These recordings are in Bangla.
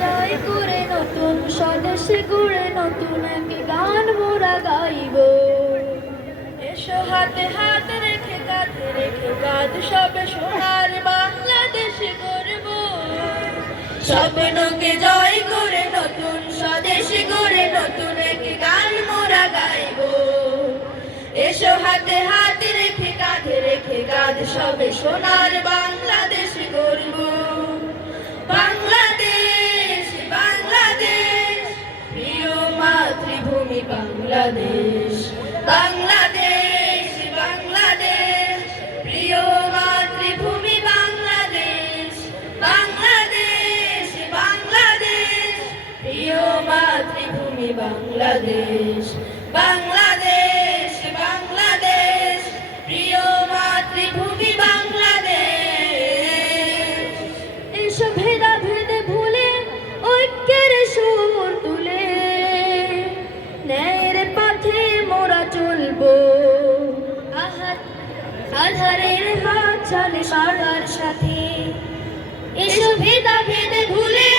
জয় করে নতুন স্বদেশে গড়ে নতুন এক গান মোরা গাইব। এসো হাতে হাত রেখে, কাঁধে রেখে, কাঁধ সবে সোনার বাংলাদেশ গড়ব। স্বপ্নকে জয় করে নতুন স্বদেশে গড়ে নতুন এক গান মোরা গাইব। এসো হাতে হাত রেখে, কাঁধে রেখে, কাঁধ সবে সোনার বাংলাদেশ গড়ব। বাংলাদেশ। বাংলাদেশ বাংলাদেশ প্রিয় মাতৃভূমি বাংলাদেশ। বাংলাদেশ বাংলাদেশ প্রিয় মাতৃভূমি বাংলাদেশ। বাংলাদেশ চলে সবার সাথে। এসব ভেদা ভেদে ভুলে,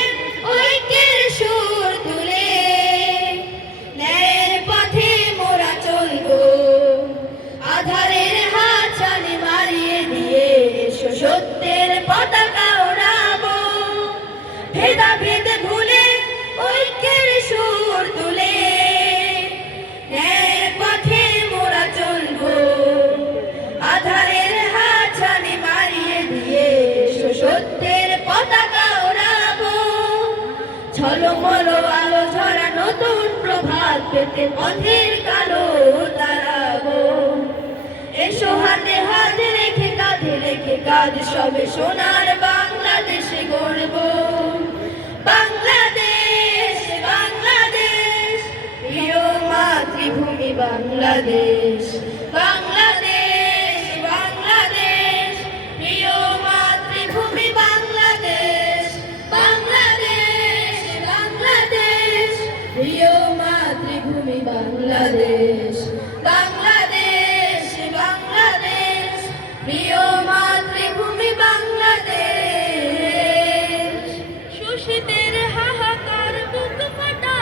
ঐক্যের সুর তুলে। ন্যায়ের পথে মোরা চলবো। আধারের হাত চলে মারিয়ে দিয়ে সত্যের পতাকা ঝলমল আলো ঝরা নতুন প্রভাত পেতে পথের কালো তারাবো। এসো হাতে হাত রেখে, কাঁধে রেখে, কাঁধ সবে সোনার বাংলাদেশে গড়ব। বাংলাদেশ বাংলাদেশ, প্রিয় মাতৃভূমি বাংলাদেশ। প্রিয় মাতৃভূমি বাংলাদেশ বাংলাদেশ বাংলাদেশ, প্রিয় মাতৃভূমি বাংলাদেশ। শোষিতের হাহাকার বুক ফাটা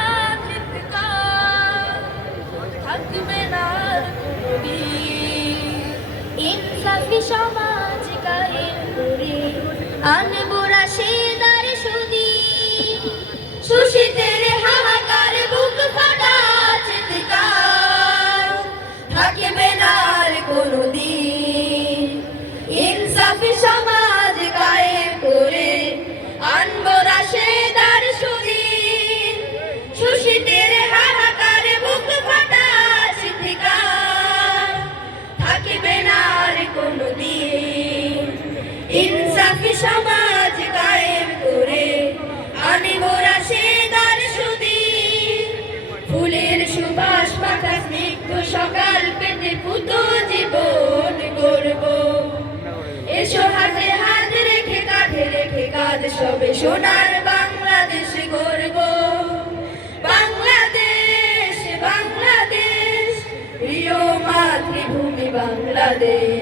চিৎকার, থাকবে না ইনসাফি সমাজ কায়েম আনব ইনসাফি সমাজ কায়েম করে আনিব রাশেদার সুদি ফুলের সুবাস পাতা স্নিগ্ধ সকাল পেতে পুত জীবন গড়ব। এসো হাতে হাত রেখে, কাঁধে রেখে কাঁধ সবে সোনার বাংলাদেশ গড়ব। বাংলাদেশ বাংলাদেশ, প্রিয় মাতৃভূমি বাংলাদেশ।